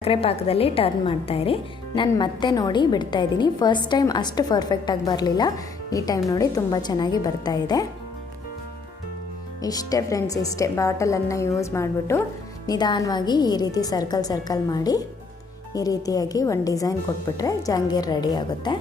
ಸಕ್ಕರೆ ಪಾಕದಲ್ಲಿ ಟರ್ನ್ ಮಾಡ್ತಾಯಿರಿ. ನಾನು ಮತ್ತೆ ನೋಡಿ ಬಿಡ್ತಾ ಇದ್ದೀನಿ. ಫಸ್ಟ್ ಟೈಮ್ ಅಷ್ಟು ಪರ್ಫೆಕ್ಟಾಗಿ ಬರಲಿಲ್ಲ, ಈ ಟೈಮ್ ನೋಡಿ ತುಂಬ ಚೆನ್ನಾಗಿ ಬರ್ತಾ ಇದೆ. ಇಷ್ಟೇ ಫ್ರೆಂಡ್ಸ್, ಇಷ್ಟೇ. ಬಾಟಲನ್ನು ಯೂಸ್ ಮಾಡಿಬಿಟ್ಟು ನಿಧಾನವಾಗಿ ಈ ರೀತಿ ಸರ್ಕಲ್ ಮಾಡಿ ಈ ರೀತಿಯಾಗಿ ಒಂದು ಡಿಸೈನ್ ಕೊಟ್ಬಿಟ್ರೆ ಜಾಂಗೀರ್ ರೆಡಿ ಆಗುತ್ತೆ.